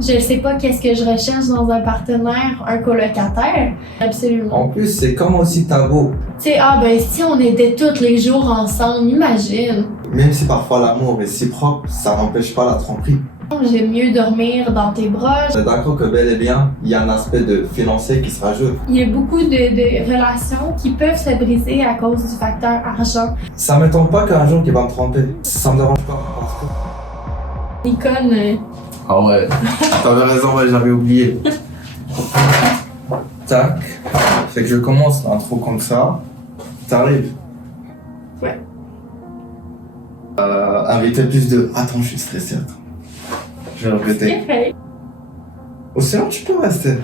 Je sais pas qu'est-ce que je recherche dans un partenaire, un colocataire. Absolument. En plus, c'est comme aussi tabou. Tu sais, si on était tous les jours ensemble, imagine. Même si parfois l'amour est si propre, ça n'empêche pas la tromperie. J'aime mieux dormir dans tes bras. On est d'accord que bel et bien, il y a un aspect de financier qui se rajoute. Il y a beaucoup de relations qui peuvent se briser à cause du facteur argent. Ça m'étonne pas qu'un jour il va me tromper. Ça me dérange pas parce que... Nicole, Ah ouais, t'avais raison, ouais, j'avais oublié. Tac. Fait que je commence l'intro comme ça. T'arrives. Ouais. Inviter plus de... Attends, je suis stressé, attends. Je vais répéter. c'est fait. Ou sinon, tu peux rester.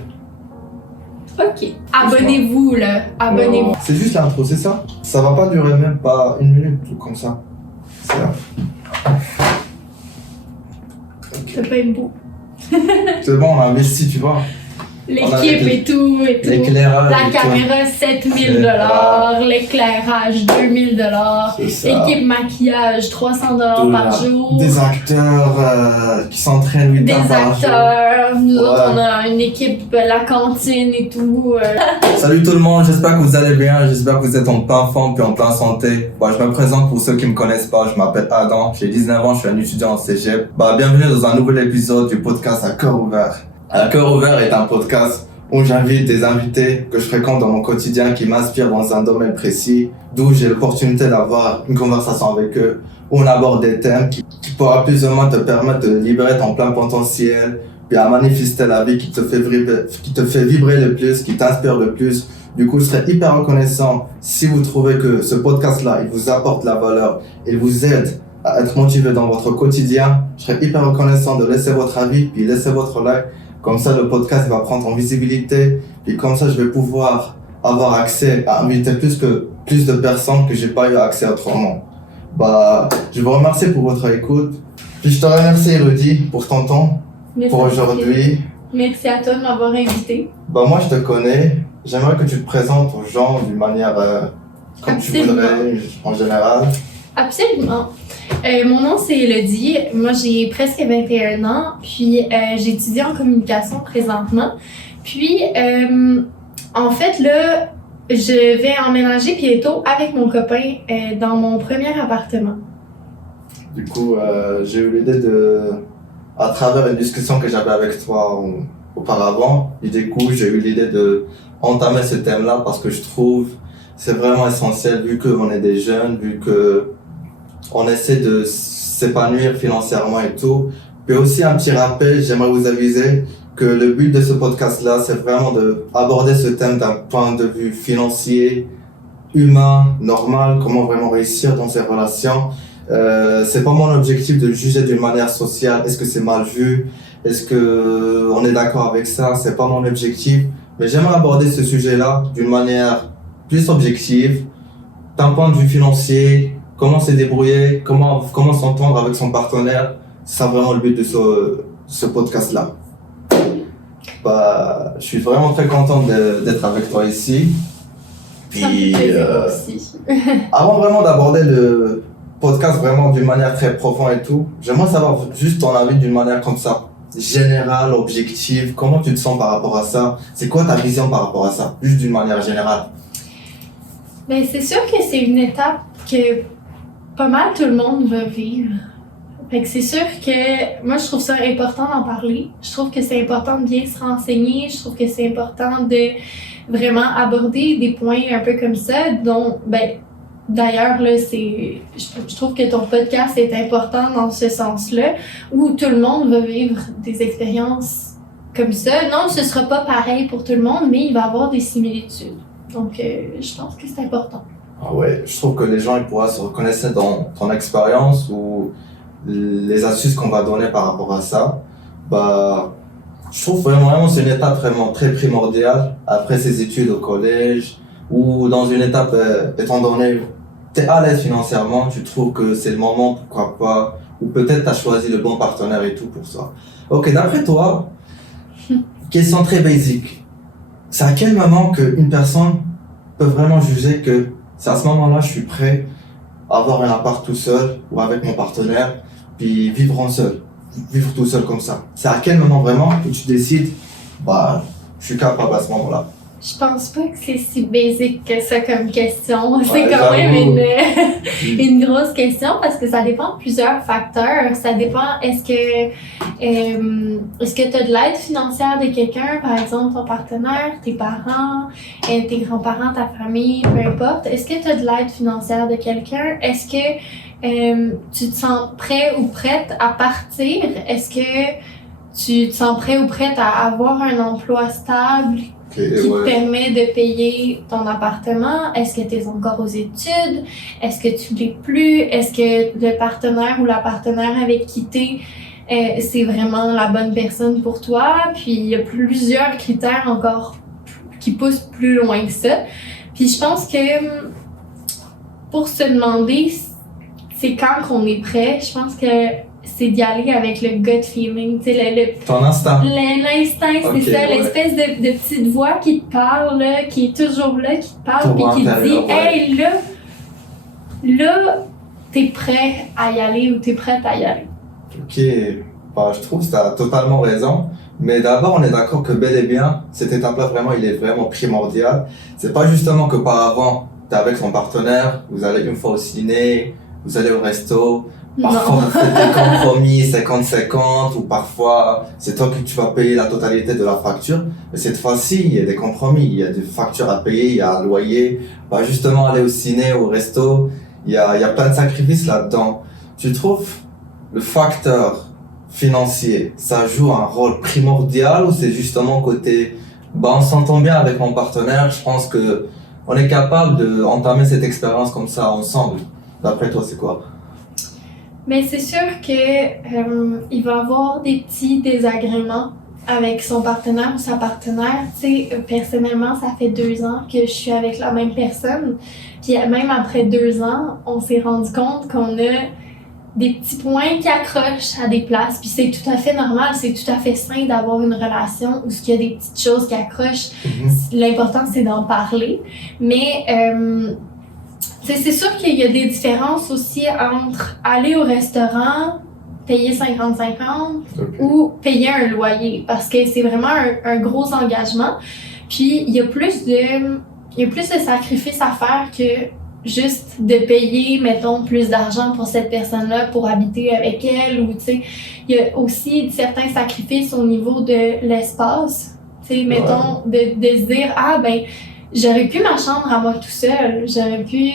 Ok. Abonnez-vous, là. Abonnez-vous. C'est juste l'intro, c'est ça? Ça va pas durer même pas une minute ou comme ça. C'est là. C'est pas beau. C'est bon, on a investi, tu vois. L'équipe et tout. L'éclairage. La caméra, 7000 $. L'éclairage, 2000 $. C'est ça. L'équipe maquillage, 300 $ par jour. Des acteurs qui s'entraînent 8 Des heures par jour. acteurs. Nous Ouais. autres, on a une équipe, la cantine et tout. Salut tout le monde, j'espère que vous allez bien, j'espère que vous êtes en plein forme puis en plein santé. Je me présente pour ceux qui me connaissent pas, je m'appelle Adam, j'ai 19 ans, je suis un étudiant en cégep. Bienvenue dans un nouvel épisode du podcast À Cœur Ouvert. À Cœur Ouvert est un podcast où j'invite des invités que je fréquente dans mon quotidien qui m'inspirent dans un domaine précis, d'où j'ai l'opportunité d'avoir une conversation avec eux, où on aborde des thèmes qui pourra plus ou moins te permettre de libérer ton plein potentiel, puis à manifester la vie qui te fait vibrer le plus, qui t'inspire le plus. Du coup, je serais hyper reconnaissant si vous trouvez que ce podcast-là, il vous apporte la valeur, il vous aide à être motivé dans votre quotidien. Je serais hyper reconnaissant de laisser votre avis, puis laisser votre like. Comme ça, le podcast va prendre en visibilité, puis comme ça, je vais pouvoir avoir accès à inviter plus de personnes que j'ai pas eu accès autrement. Je vous remercie pour votre écoute. Puis je te remercie, Elodie, pour ton temps. Pour aujourd'hui. Merci à toi de m'avoir invité. Moi, je te connais. J'aimerais que tu te présentes aux gens d'une manière comme tu voudrais, en général. Absolument. Mon nom, c'est Elodie. Moi, j'ai presque 21 ans. Puis, j'étudie en communication présentement. Puis, en fait, là, je vais emménager bientôt avec mon copain dans mon premier appartement. Du coup, j'ai eu l'idée à travers une discussion que j'avais avec toi auparavant, et du coup, j'ai eu l'idée entamer ce thème-là parce que je trouve c'est vraiment essentiel vu qu'on est des jeunes, vu que on essaie de s'épanouir financièrement et tout. Puis aussi un petit rappel, j'aimerais vous aviser que le but de ce podcast-là, c'est vraiment d'aborder ce thème d'un point de vue financier, humain, normal, comment vraiment réussir dans ses relations. C'est pas mon objectif de juger d'une manière sociale, est-ce que c'est mal vu, est-ce que on est d'accord avec ça, c'est pas mon objectif, mais j'aimerais aborder ce sujet-là d'une manière plus objective, d'un point de vue financier, comment se débrouiller, comment s'entendre avec son partenaire, c'est ça vraiment le but de ce podcast-là. Je suis vraiment très content d'être avec toi ici. Puis, aussi. Avant vraiment d'aborder le podcast vraiment d'une manière très profonde et tout, j'aimerais savoir juste ton avis d'une manière comme ça, générale, objective, comment tu te sens par rapport à ça, c'est quoi ta vision par rapport à ça, juste d'une manière générale? C'est sûr que c'est une étape que pas mal tout le monde va vivre. Fait que c'est sûr que moi je trouve ça important d'en parler. Je trouve que c'est important de bien se renseigner. Je trouve que c'est important de vraiment aborder des points un peu comme ça, dont d'ailleurs là je trouve que ton podcast est important dans ce sens-là, où tout le monde va vivre des expériences comme ça. Non, ce sera pas pareil pour tout le monde, mais il va y avoir des similitudes. Donc je pense que c'est important. Ah ouais, je trouve que les gens ils pourront se reconnaître dans ton expérience ou les astuces qu'on va donner par rapport à ça. Je trouve vraiment c'est une étape vraiment très primordiale après ses études au collège ou dans une étape étant donné t'es à l'aise financièrement, tu trouves que c'est le moment, pourquoi pas, ou peut-être t'as choisi le bon partenaire et tout pour ça. Ok, d'après toi, question très basique, c'est à quel moment qu'une personne peut vraiment juger que c'est à ce moment-là je suis prêt à avoir un appart tout seul ou avec mon partenaire puis vivre en seul? vivre tout seul comme ça? C'est à quel moment vraiment que tu décides, bah, je suis capable à ce moment-là? Je pense pas que c'est si basique que ça comme question. C'est Ouais, quand même j'avoue. une grosse question parce que ça dépend de plusieurs facteurs. Ça dépend, est-ce que tu as de l'aide financière de quelqu'un, par exemple ton partenaire, tes parents, tes grands-parents, ta famille, peu importe. Est-ce que tu as de l'aide financière de quelqu'un? Est-ce que tu te sens prêt ou prête à partir? Est-ce que tu te sens prêt ou prête à avoir un emploi stable qui te permet de payer ton appartement? Est-ce que tu es encore aux études? Est-ce que tu ne l'es plus? Est-ce que le partenaire ou la partenaire avec qui tu es, c'est vraiment la bonne personne pour toi? Puis il y a plusieurs critères encore qui poussent plus loin que ça. Puis je pense que pour se demander c'est quand qu'on est prêt, je pense que c'est d'y aller avec le gut feeling, tu sais, ton instinct. L'instinct, c'est Okay, ça, l'espèce de petite voix qui te parle, là, qui est toujours là, qui te parle, puis qui te dit, hey, là, t'es prêt à y aller ou t'es prête à y aller. Ok, bah, je trouve que tu as totalement raison. Mais d'abord, on est d'accord que bel et bien, cette étape-là, vraiment, il est vraiment primordial. C'est pas justement que par avant, t'es avec ton partenaire, vous allez une fois au ciné, vous allez au resto, parfois vous faites des compromis 50-50 ou parfois c'est toi que tu vas payer la totalité de la facture. Mais cette fois-ci, il y a des compromis, il y a des factures à payer, il y a un loyer. Bah, justement, aller au ciné, au resto, il y a plein de sacrifices là-dedans. Tu trouves le facteur financier, ça joue un rôle primordial ou c'est justement côté, bah, on s'entend bien avec mon partenaire, je pense que on est capable d'entamer cette expérience comme ça ensemble. D'après toi, c'est quoi? Mais c'est sûr que il va avoir des petits désagréments avec son partenaire ou sa partenaire. Tu sais, personnellement, ça fait 2 ans que je suis avec la même personne. Puis même après 2 ans, on s'est rendu compte qu'on a des petits points qui accrochent à des places. Puis c'est tout à fait normal, c'est tout à fait sain d'avoir une relation où il y a des petites choses qui accrochent. L'important, c'est d'en parler. Mais c'est sûr qu'il y a des différences aussi entre aller au restaurant, payer 50-50 ou payer un loyer parce que c'est vraiment un gros engagement. Puis il y a plus de sacrifices à faire que juste de payer, mettons, plus d'argent pour cette personne-là pour habiter avec elle ou, tu sais, il y a aussi certains sacrifices au niveau de l'espace. Tu sais, mettons, de se dire, ah, ben, j'aurais pu ma chambre à moi tout seul, j'aurais pu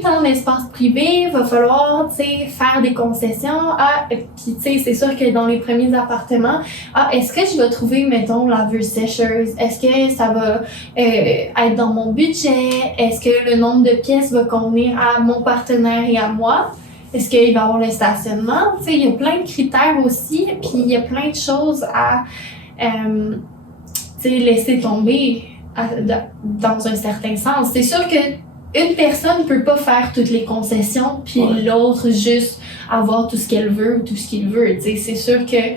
tant d'espace privé, il va falloir faire des concessions. Puis tu sais, c'est sûr que dans les premiers appartements, est-ce que je vais trouver, mettons, laveuse sécheuse? Est-ce que ça va être dans mon budget? Est-ce que le nombre de pièces va convenir à mon partenaire et à moi? Est-ce qu'il va y avoir le stationnement? Tu sais, il y a plein de critères aussi, puis il y a plein de choses à laisser tomber dans un certain sens. C'est sûr qu'une personne ne peut pas faire toutes les concessions, puis l'autre juste avoir tout ce qu'elle veut ou tout ce qu'il veut. T'sais. C'est sûr qu'il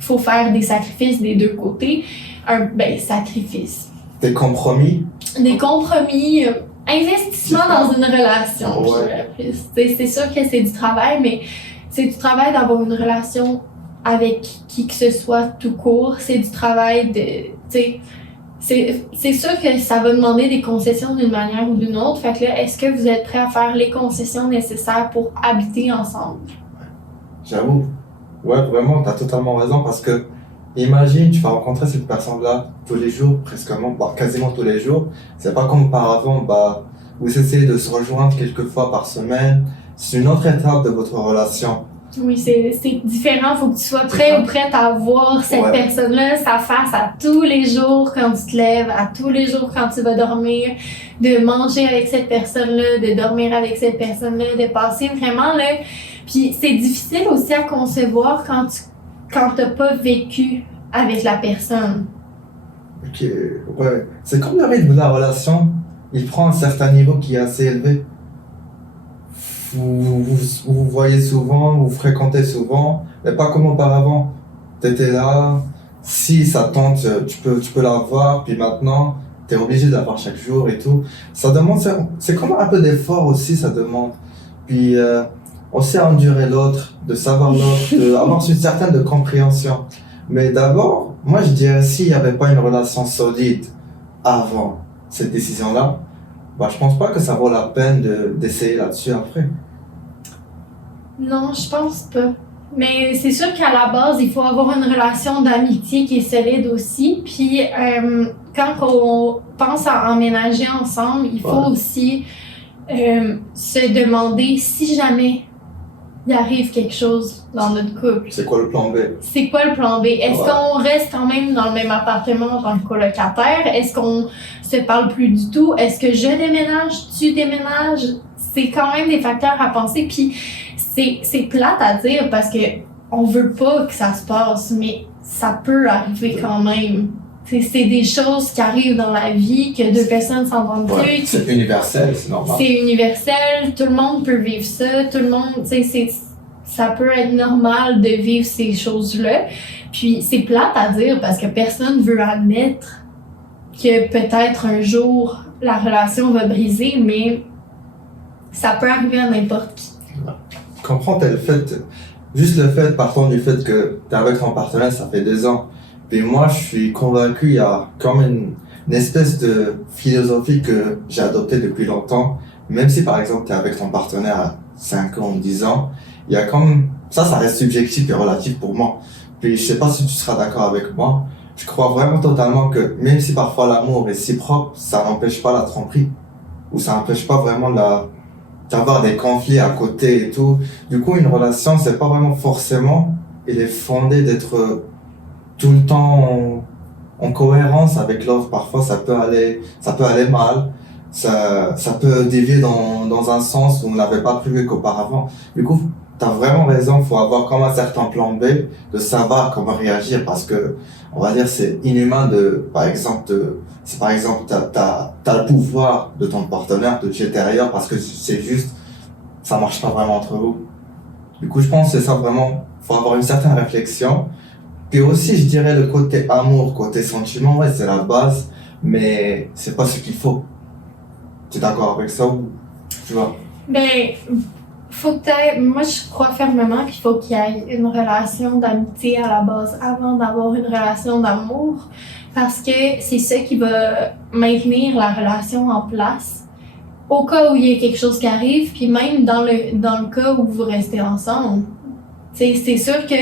faut faire des sacrifices des deux côtés. Sacrifices. Des compromis? Des compromis, investissement dans une relation. C'est sûr que c'est du travail, mais c'est du travail d'avoir une relation avec qui que ce soit tout court. C'est du travail c'est sûr que ça va demander des concessions d'une manière ou d'une autre. Fait que là, est-ce que vous êtes prêts à faire les concessions nécessaires pour habiter ensemble? J'avoue. Ouais, vraiment, t'as totalement raison parce que imagine, tu vas rencontrer cette personne-là tous les jours, quasiment tous les jours. C'est pas comme par avant, vous essayez de se rejoindre quelques fois par semaine. C'est une autre étape de votre relation. Oui, c'est différent. Faut que tu sois prêt ou prête à voir cette personne-là, sa face à tous les jours quand tu te lèves, à tous les jours quand tu vas dormir, de manger avec cette personne-là, de dormir avec cette personne-là, de passer vraiment là. Puis c'est difficile aussi à concevoir quand t'as pas vécu avec la personne. Ok, ouais. C'est comme le rythme de la relation, il prend un certain niveau qui est assez élevé. Vous voyez souvent, vous fréquentez souvent, mais pas comme auparavant. T'étais là, si ça tente, tu peux la voir, puis maintenant, t'es obligé de la voir chaque jour et tout. Ça demande, c'est comme un peu d'effort aussi, ça demande. Puis, on sait endurer l'autre, de savoir l'autre, d'avoir une certaine de compréhension. Mais d'abord, moi je dirais s'il n'y avait pas une relation solide avant cette décision-là, bah, je pense pas que ça vaut la peine d'essayer là-dessus après. Non, je pense pas. Mais c'est sûr qu'à la base, il faut avoir une relation d'amitié qui est solide aussi. Puis quand on pense à emménager ensemble, il faut aussi se demander si jamais il arrive quelque chose dans notre couple. C'est quoi le plan B? C'est quoi le plan B? Est-ce qu'on reste quand même dans le même appartement en tant que colocataire? Est-ce qu'on se parle plus du tout? Est-ce que je déménage? Tu déménages? C'est quand même des facteurs à penser. Puis c'est plate à dire parce que on veut pas que ça se passe, mais ça peut arriver quand même. C'est des choses qui arrivent dans la vie, que deux personnes s'entendent plus. C'est universel, c'est normal. C'est universel, tout le monde peut vivre ça, tout le monde, ça peut être normal de vivre ces choses-là. Puis c'est plate à dire parce que personne veut admettre que peut-être un jour la relation va briser, mais ça peut arriver à n'importe qui. Comprends, juste le fait, partant du fait que t'es avec ton partenaire, ça fait 2 ans. Puis moi, je suis convaincu, il y a comme une espèce de philosophie que j'ai adoptée depuis longtemps. Même si, par exemple, t'es avec ton partenaire à 5 ans, 10 ans, il y a comme, ça reste subjectif et relatif pour moi. Puis je sais pas si tu seras d'accord avec moi. Je crois vraiment totalement que même si parfois l'amour est si propre, ça n'empêche pas la tromperie. Ou ça n'empêche pas vraiment d'avoir des conflits à côté et tout. Du coup, une relation, c'est pas vraiment forcément, elle est fondée d'être tout le temps en cohérence avec l'autre. Parfois, ça peut aller mal. Ça peut dévier dans un sens où on n'avait pas prévu qu'auparavant. Du coup, t'as vraiment raison, faut avoir comme un certain plan B, de savoir comment réagir parce que, on va dire, c'est inhumain par exemple, t'as le pouvoir de ton partenaire de te jeter ailleurs parce que c'est juste, ça marche pas vraiment entre vous. Du coup, je pense que c'est ça vraiment, faut avoir une certaine réflexion. Puis aussi, je dirais le côté amour, côté sentiment, ouais, c'est la base, mais c'est pas ce qu'il faut. Tu es d'accord avec ça ou, tu vois? Ben, moi je crois fermement qu'il faut qu'il y ait une relation d'amitié à la base avant d'avoir une relation d'amour parce que c'est ça qui va maintenir la relation en place au cas où il y a quelque chose qui arrive puis même dans le cas où vous restez ensemble. C'est sûr que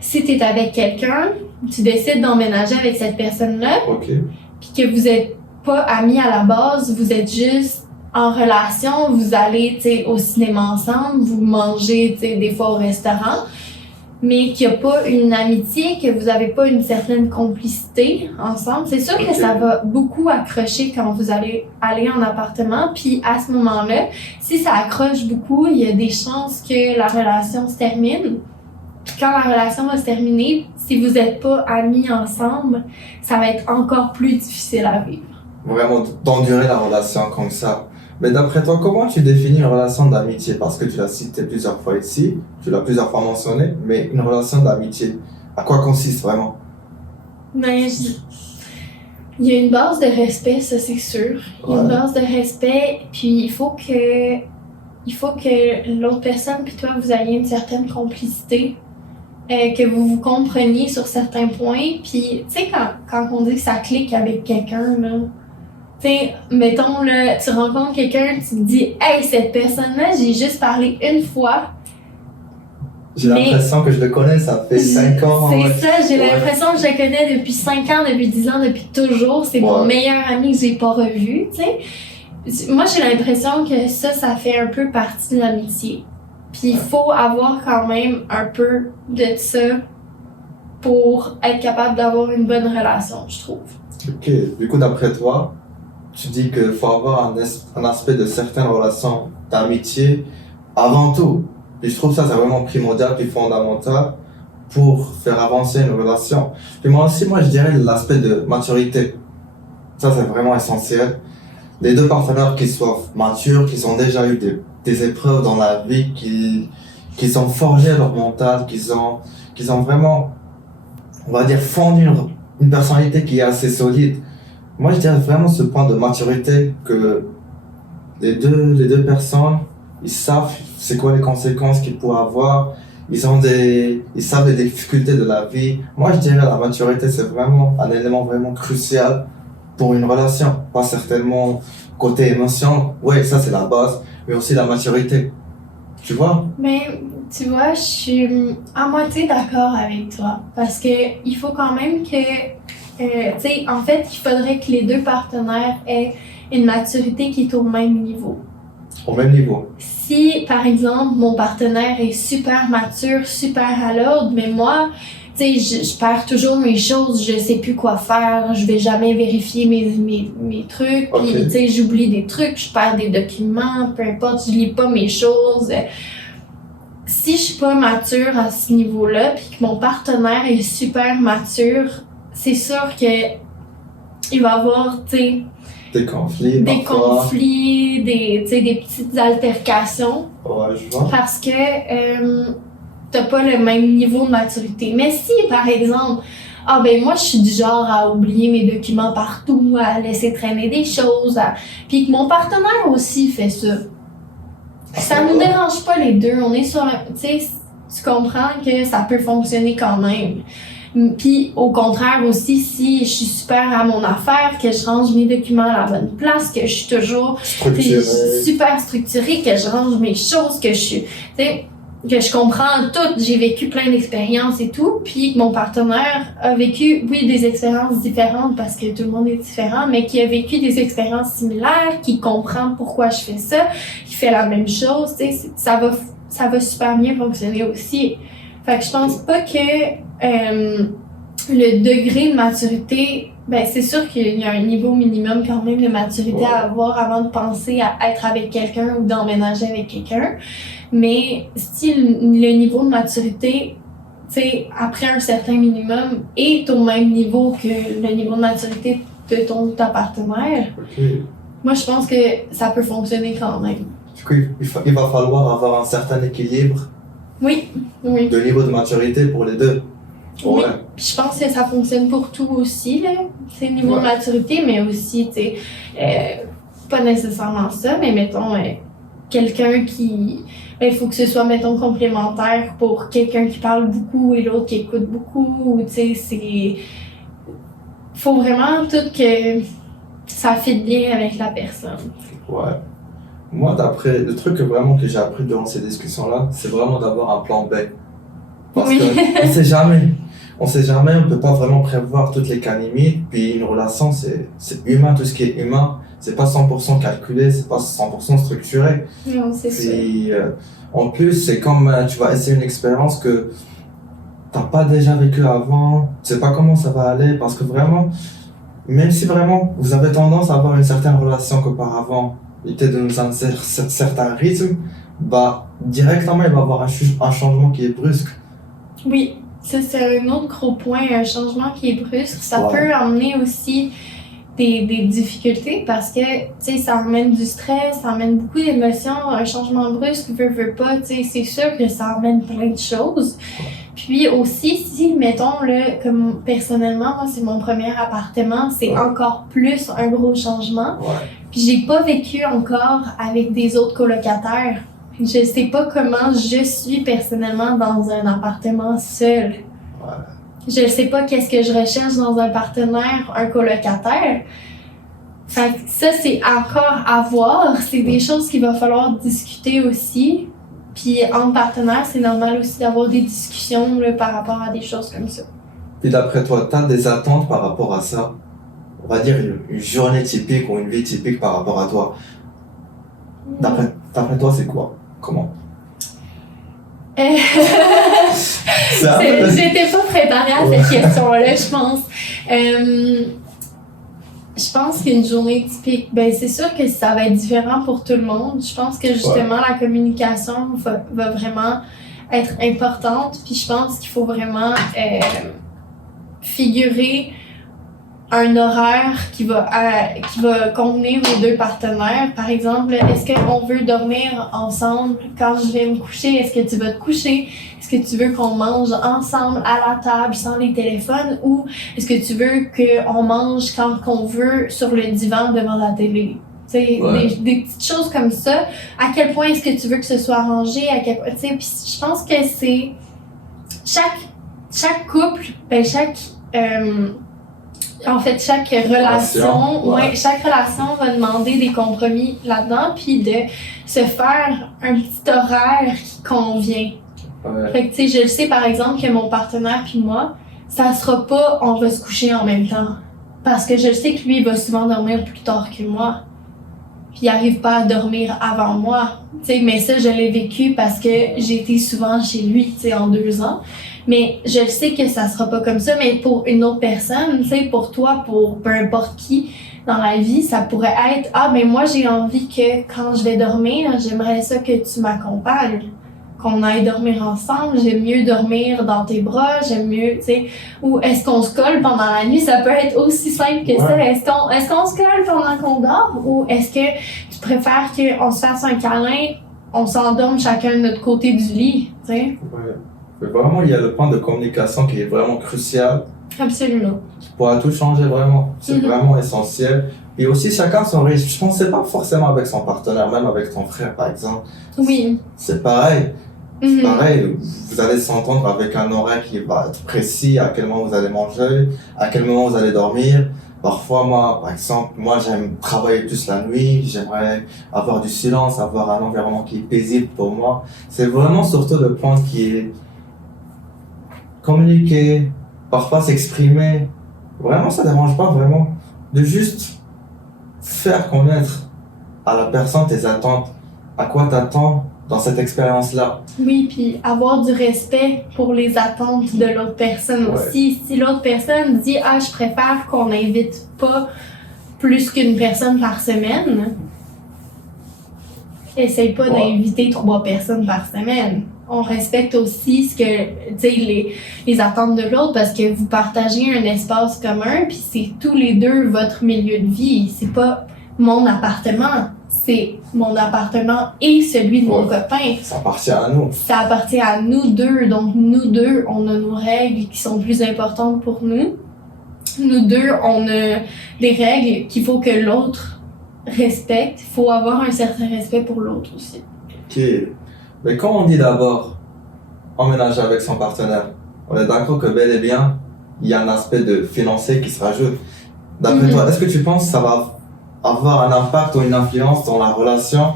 si tu es avec quelqu'un, tu décides d'emménager avec cette personne-là puis que vous êtes pas amis à la base, vous êtes juste en relation, vous allez au cinéma ensemble, vous mangez des fois au restaurant, mais qu'il n'y a pas une amitié, que vous n'avez pas une certaine complicité ensemble, c'est sûr que ça va beaucoup accrocher quand vous allez aller en appartement. Puis à ce moment-là, si ça accroche beaucoup, il y a des chances que la relation se termine. Puis quand la relation va se terminer, si vous n'êtes pas amis ensemble, ça va être encore plus difficile à vivre. Vraiment, d'endurer la relation comme ça. Mais d'après toi, comment tu définis une relation d'amitié? Parce que tu l'as cité plusieurs fois ici, tu l'as plusieurs fois mentionné, mais une relation d'amitié, à quoi consiste vraiment? Mais il y a une base de respect, ça c'est sûr. Il y a une base de respect, puis il faut que l'autre personne puis toi, vous ayez une certaine complicité, que vous vous compreniez sur certains points. Puis, tu sais, quand on dit que ça clique avec quelqu'un, là, tu sais, mettons, là, tu rencontres quelqu'un, tu te dis « Hey, cette personne-là, j'ai juste parlé une fois. » J'ai l'impression que je le connais, ça fait 5 ans. C'est ça, j'ai l'impression que je le connais depuis 5 ans, depuis 10 ans, depuis toujours. C'est mon meilleur ami que j'ai pas revu, tu sais. Moi, j'ai l'impression que ça fait un peu partie de l'amitié. Puis il faut avoir quand même un peu de ça pour être capable d'avoir une bonne relation, je trouve. Ok, du coup, d'après toi, tu dis qu'il faut avoir un aspect de certaines relations d'amitié avant tout. Et je trouve ça, c'est vraiment primordial et fondamental pour faire avancer une relation. Puis moi aussi, je dirais l'aspect de maturité. Ça, c'est vraiment essentiel. Les deux partenaires qui soient matures, qui ont déjà eu des épreuves dans la vie, qui ont forgé leur mental, qui ont vraiment, on va dire, fondu une personnalité qui est assez solide. Moi, je dirais vraiment ce point de maturité que les deux personnes, ils savent c'est quoi les conséquences qu'ils pourraient avoir, ils savent les difficultés de la vie. Moi, je dirais la maturité, c'est vraiment un élément vraiment crucial pour une relation. Pas certainement côté émotion, ouais, ça c'est la base, mais aussi la maturité. Tu vois? Mais tu vois, je suis à moitié d'accord avec toi. Parce que il faut quand même que, tu sais, en fait, il faudrait que les deux partenaires aient une maturité qui est au même niveau. Au même niveau. Si, par exemple, mon partenaire est super mature, super à l'ordre, mais moi, tu sais, je perds toujours mes choses, je sais plus quoi faire, je vais jamais vérifier mes trucs, puis Ok. tu sais, j'oublie des trucs, je perds des documents, peu importe, je lis pas mes choses. Si je suis pas mature à ce niveau-là, puis que mon partenaire est super mature, c'est sûr que il va y avoir, tu sais, Des conflits, des parfois. conflits, tu sais, des petites altercations, Ouais, je vois. parce que t'as pas le même niveau de maturité. Mais si, par exemple, ah ben moi je suis du genre à oublier mes documents partout, à laisser traîner des choses, puis que mon partenaire aussi fait ça nous dérange pas les deux. On est sur un, tu sais, tu comprends que ça peut fonctionner quand même. Puis au contraire aussi, si je suis super à mon affaire, que je range mes documents à la bonne place, que je suis toujours Structuré. super structurée, que je range mes choses, que je suis, tu sais, que je comprends tout, j'ai vécu plein d'expériences et tout, puis que mon partenaire a vécu, oui, des expériences différentes parce que tout le monde est différent, mais qui a vécu des expériences similaires, qui comprend pourquoi je fais ça, qui fait la même chose, tu sais, ça va super bien fonctionner aussi. Fait que je pense pas que le degré de maturité, ben c'est sûr qu'il y a un niveau minimum quand même de maturité à avoir avant de penser à être avec quelqu'un ou d'emménager avec quelqu'un. Mais si le niveau de maturité, tu sais, après un certain minimum, est au même niveau que le niveau de maturité de ta partenaire, Ok. moi je pense que ça peut fonctionner quand même. Du coup, il va falloir avoir un certain équilibre Oui, oui. de niveau de maturité pour les deux. Oui. Ouais. Puis je pense que ça fonctionne pour tout aussi, là. C'est le niveau Ouais. de maturité, mais aussi, tu sais, pas nécessairement ça, mais mettons, quelqu'un qui. Il faut que ce soit, mettons, complémentaire pour quelqu'un qui parle beaucoup et l'autre qui écoute beaucoup, ou tu sais, c'est. Faut vraiment tout que ça fitte bien avec la personne. Ouais. Moi, d'après le truc vraiment que j'ai appris durant ces discussions-là, c'est vraiment d'avoir un plan B. Parce Oui. que on sait jamais. On sait jamais, on peut pas vraiment prévoir toutes les cas limites. Puis une relation, c'est humain, tout ce qui est humain. C'est pas 100% calculé, c'est pas 100% structuré. Non, c'est sûr. Puis, en plus, c'est comme tu vas essayer une expérience que t'as pas déjà vécu avant, tu sais pas comment ça va aller, parce que vraiment, même si vraiment vous avez tendance à avoir une certaine relation qu'auparavant, était dans un certain rythme, bah, directement, il va y avoir un changement qui est brusque. Oui, ça c'est un autre gros point, un changement qui est brusque. Ça Ouais. peut amener aussi des difficultés parce que, tu sais, ça amène du stress, ça amène beaucoup d'émotions. Un changement brusque, veut pas, tu sais, c'est sûr que ça amène plein de choses. Puis aussi, si, mettons, là, comme personnellement, moi, c'est mon premier appartement, c'est Ouais. encore plus un gros changement. Ouais. Puis j'ai pas vécu encore avec des autres colocataires. Je sais pas comment je suis personnellement dans un appartement seul. Je sais pas qu'est-ce que je recherche dans un partenaire, un colocataire. Fait que ça, c'est encore à voir. C'est des choses qu'il va falloir discuter aussi. Puis entre partenaires, c'est normal aussi d'avoir des discussions là, par rapport à des choses comme ça. Puis d'après toi, tu as des attentes par rapport à ça? On va dire une journée typique ou une vie typique par rapport à toi. D'après toi, c'est quoi? Comment? C'est un peu- J'étais pas préparée à cette question-là, je pense. Je pense qu'une journée typique, ben c'est sûr que ça va être différent pour tout le monde. Je pense que justement la communication va vraiment être importante. Puis je pense qu'il faut vraiment figurer un horaire qui va convenir aux deux partenaires. Par exemple, est-ce qu'on veut dormir ensemble quand je vais me coucher? Est-ce que tu vas te coucher? Est-ce que tu veux qu'on mange ensemble à la table sans les téléphones? Ou est-ce que tu veux qu'on mange quand qu'on veut sur le divan devant la télé? sais, Ouais. des petites choses comme ça. À quel point est-ce que tu veux que ce soit arrangé, à quel point, tu sais, puis je pense que c'est chaque couple, ben en fait, chaque relation, ouais. chaque relation va demander des compromis là-dedans, puis de se faire un petit horaire qui convient. Ouais. Fait que, tu sais, je le sais, par exemple, que mon partenaire puis moi, ça sera pas on va se coucher en même temps. Parce que je sais que lui, il va souvent dormir plus tard que moi. Puis il arrive pas à dormir avant moi. Tu sais, mais ça, je l'ai vécu parce que j'ai été souvent chez lui, tu sais, en 2 ans. Mais je le sais que ça sera pas comme ça, mais pour une autre personne, tu sais, pour toi, pour peu importe qui dans la vie, ça pourrait être « Ah, ben moi, j'ai envie que quand je vais dormir, j'aimerais ça que tu m'accompagnes. Qu'on aille dormir ensemble, j'aime mieux dormir dans tes bras, j'aime mieux, tu sais, ou est-ce qu'on se colle pendant la nuit, ça peut être aussi simple que ça. Est-ce qu'on se colle pendant qu'on dort, ou est-ce que tu préfères qu'on se fasse un câlin, on s'endorme chacun de notre côté du lit, tu sais? Ouais. Mais vraiment, il y a le point de communication qui est vraiment crucial. Absolument. Qui pourra tout changer vraiment. C'est Mhm. vraiment essentiel. Et aussi, chacun son rythme. Je pense que c'est pas forcément avec son partenaire, même avec ton frère, par exemple. Oui. C'est pareil. C'est Mhm. pareil. Vous allez s'entendre avec un horaire qui va être précis, à quel moment vous allez manger, à quel moment vous allez dormir. Parfois, moi, par exemple, j'aime travailler plus la nuit, j'aimerais avoir du silence, avoir un environnement qui est paisible pour moi. C'est vraiment surtout le point qui est communiquer, parfois s'exprimer. Vraiment, ça dérange pas vraiment. De juste faire connaître à la personne tes attentes, à quoi t'attends dans cette expérience-là. Oui, puis avoir du respect pour les attentes de l'autre personne aussi. Si l'autre personne dit « Ah, je préfère qu'on n'invite pas plus qu'une personne par semaine », essaye pas d'inviter 3 personnes par semaine. On respecte aussi ce que, tu sais, les attentes de l'autre parce que vous partagez un espace commun, puis c'est tous les deux votre milieu de vie. C'est pas mon appartement, c'est mon appartement et celui de mon copain. Ça appartient à nous. Ça appartient à nous deux. Donc, nous deux, on a nos règles qui sont plus importantes pour nous. Nous deux, on a des règles qu'il faut que l'autre respecte. Il faut avoir un certain respect pour l'autre aussi. Ok. Mais quand on dit d'abord emménager avec son partenaire, on est d'accord que bel et bien, il y a un aspect de financier qui se rajoute. D'après toi, est-ce que tu penses que ça va avoir un impact ou une influence dans la relation,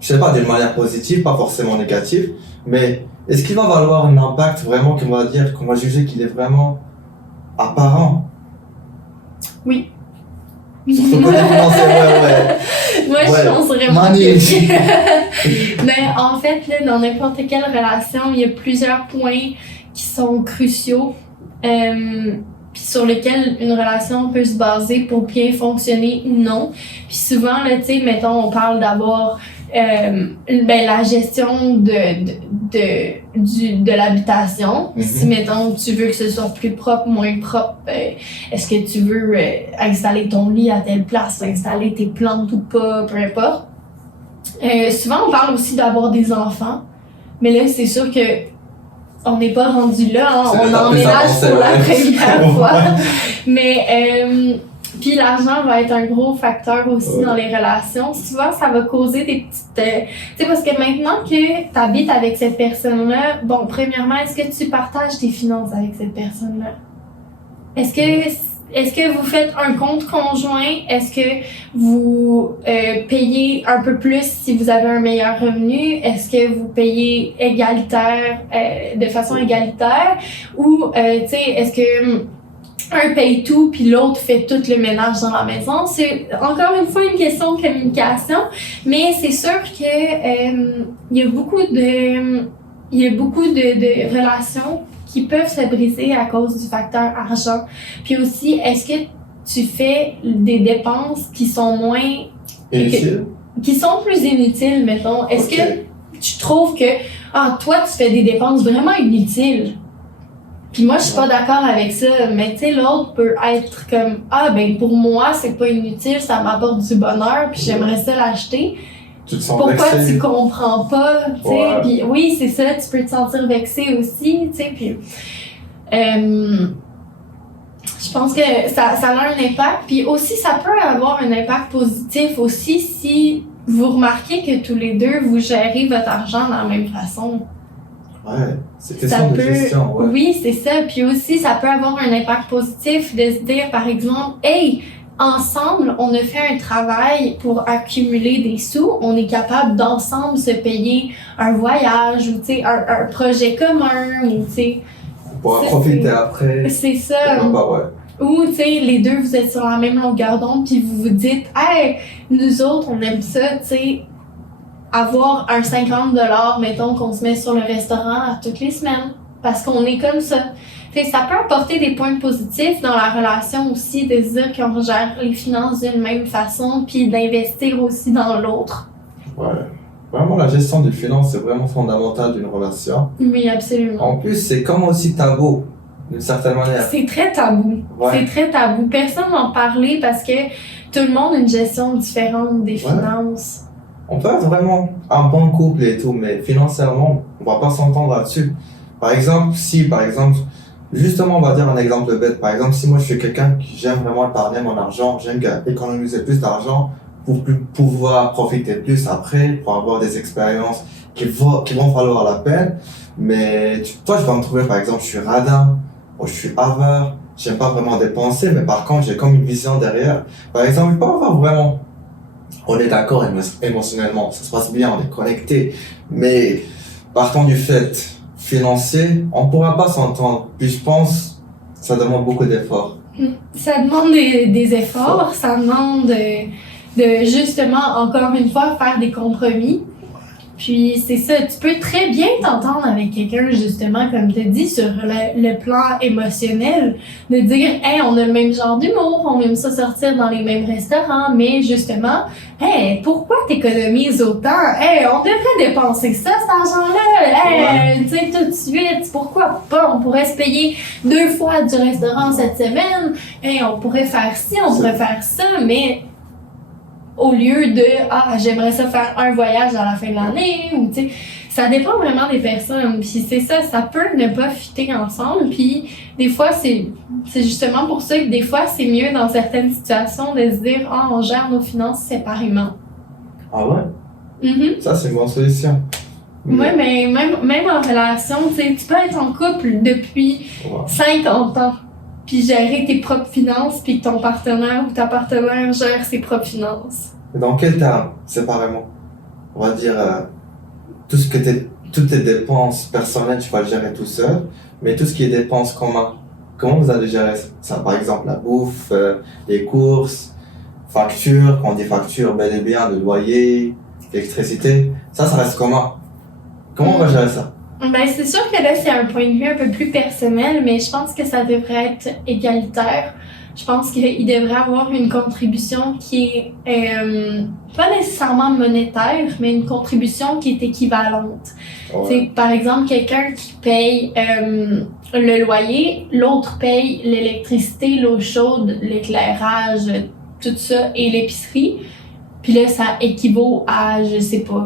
je sais pas, d'une manière positive, pas forcément négative, mais est-ce qu'il va avoir un impact vraiment qu'on va dire, qu'on va juger qu'il est vraiment apparent? Oui. Sur ton côté financier, ouais. Moi, je pense vraiment Money. Mais en fait, là, dans n'importe quelle relation, il y a plusieurs points qui sont cruciaux, puis sur lesquels une relation peut se baser pour bien fonctionner ou non. Puis souvent, là, tu sais, mettons, on parle d'avoir la gestion de l'habitation. Mm-hmm. Si, mettons, tu veux que ce soit plus propre, moins propre, est-ce que tu veux installer ton lit à telle place, installer tes plantes ou pas, peu importe. Souvent, on parle aussi d'avoir des enfants, mais là, c'est sûr que on n'est pas rendu là, hein? On emménage pour la première fois. Mais puis l'argent va être un gros facteur aussi dans les relations. Souvent, ça va causer des petites... tu sais, parce que maintenant que tu habites avec cette personne-là, bon, premièrement, est-ce que tu partages tes finances avec cette personne-là? Est-ce que vous faites un compte conjoint? Est-ce que vous payez un peu plus si vous avez un meilleur revenu? Est-ce que vous payez de façon égalitaire? Ou, tu sais, est-ce que un paye tout puis l'autre fait tout le ménage dans la maison? C'est encore une fois une question de communication, mais c'est sûr que il y a beaucoup de relations qui peuvent se briser à cause du facteur argent. Puis aussi, est-ce que tu fais des dépenses qui sont moins... qui sont plus inutiles, mettons? Est-ce que tu trouves que, toi, tu fais des dépenses vraiment inutiles? Puis moi, je suis pas d'accord avec ça, mais tu sais, l'autre peut être comme, pour moi, c'est pas inutile, ça m'apporte du bonheur, puis j'aimerais ça l'acheter. Pourquoi vexé? Tu comprends pas, tu sais, puis oui, c'est ça, tu peux te sentir vexé aussi, tu sais, puis je pense que ça a un impact. Puis aussi, ça peut avoir un impact positif aussi si vous remarquez que tous les deux, vous gérez votre argent de la même façon. Ouais, c'est question de gestion, ouais. Oui, c'est ça. Puis aussi, ça peut avoir un impact positif de se dire, par exemple, hey, ensemble, on a fait un travail pour accumuler des sous, on est capable d'ensemble se payer un voyage ou, tu sais, un projet commun ou, tu sais. On pourra profiter après. C'est ça. Bah ouais. Ou, tu sais, les deux, vous êtes sur la même longueur d'onde, puis vous vous dites, hey, nous autres, on aime ça, tu sais, avoir un 50$, mettons, qu'on se met sur le restaurant à toutes les semaines, parce qu'on est comme ça. Tu sais, ça peut apporter des points positifs dans la relation aussi, de se dire qu'on gère les finances d'une même façon, puis d'investir aussi dans l'autre. Ouais. Vraiment, la gestion des finances, c'est vraiment fondamental d'une relation. Oui, absolument. En plus, c'est comme aussi tabou, d'une certaine manière. C'est très tabou. Ouais. C'est très tabou. Personne n'en parlait parce que tout le monde a une gestion différente des finances. On peut être vraiment un bon couple et tout, mais financièrement, on va pas s'entendre là-dessus. Par exemple, justement, on va dire un exemple bête. Par exemple, si moi je suis quelqu'un qui j'aime vraiment épargner mon argent, j'aime économiser plus d'argent pour pouvoir profiter plus après, pour avoir des expériences qui vont valoir la peine. Mais toi, je vais me trouver, par exemple, je suis radin, ou je suis avare, j'aime pas vraiment dépenser, mais par contre, j'ai comme une vision derrière. Par exemple, il peut avoir vraiment, on est d'accord émotionnellement, ça se passe bien, on est connecté, mais partant du fait financier, on pourra pas s'entendre. Puis je pense, ça demande beaucoup d'efforts. Ça demande des efforts, ça demande de justement, encore une fois, faire des compromis. Puis c'est ça, tu peux très bien t'entendre avec quelqu'un, justement, comme tu as dit, sur le plan émotionnel, de dire, hey, on a le même genre d'humour, on aime ça sortir dans les mêmes restaurants, mais justement, hey, pourquoi t'économises autant? Hey, on devrait dépenser ça, cet argent-là, hey, tu sais, tout de suite, pourquoi pas? On pourrait se payer 2 fois du restaurant cette semaine, hey, on pourrait faire ci, on pourrait faire ça, mais au lieu de j'aimerais ça faire un voyage à la fin de l'année, ou tu sais, ça dépend vraiment des personnes. Puis c'est ça peut ne pas fitter ensemble. Puis des fois, c'est justement pour ça que des fois, c'est mieux dans certaines situations de se dire on gère nos finances séparément. Ah ouais? Mm-hmm. Ça, c'est une bonne solution. Oui, mais même en relation, tu sais, tu peux être en couple depuis 50 ans, puis gérer tes propres finances, puis que ton partenaire ou ta partenaire gère ses propres finances. Et dans quel terme, séparément? On va dire, toutes tes dépenses personnelles, tu vas le gérer tout seul, mais tout ce qui est dépenses communes, comment vous allez gérer ça? Par exemple, la bouffe, les courses, factures, quand on dit factures, bel et bien, le loyer, l'électricité, ça reste commun. Comment on va gérer ça? Ben, c'est sûr que là, c'est un point de vue un peu plus personnel, mais je pense que ça devrait être égalitaire. Je pense qu'il devrait avoir une contribution qui est pas nécessairement monétaire, mais une contribution qui est équivalente. Ouais. Par exemple, quelqu'un qui paye le loyer, l'autre paye l'électricité, l'eau chaude, l'éclairage, tout ça, et l'épicerie. Puis là, ça équivaut à, je sais pas...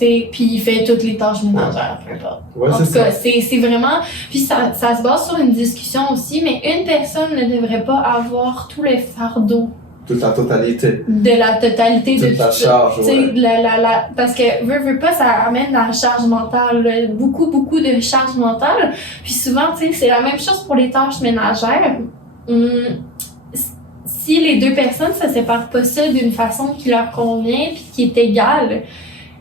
puis il fait toutes les tâches ménagères, peu importe. Ouais, en tout cas, c'est vraiment... Puis ça se base sur une discussion aussi, mais une personne ne devrait pas avoir tous les fardeaux. Toute la totalité. De la totalité de toute la charge, ouais. Parce que, veux pas, ça amène la charge mentale, beaucoup de charge mentale. Puis souvent, tu sais, c'est la même chose pour les tâches ménagères. Si les deux personnes ne se séparent pas ça d'une façon qui leur convient puis qui est égale,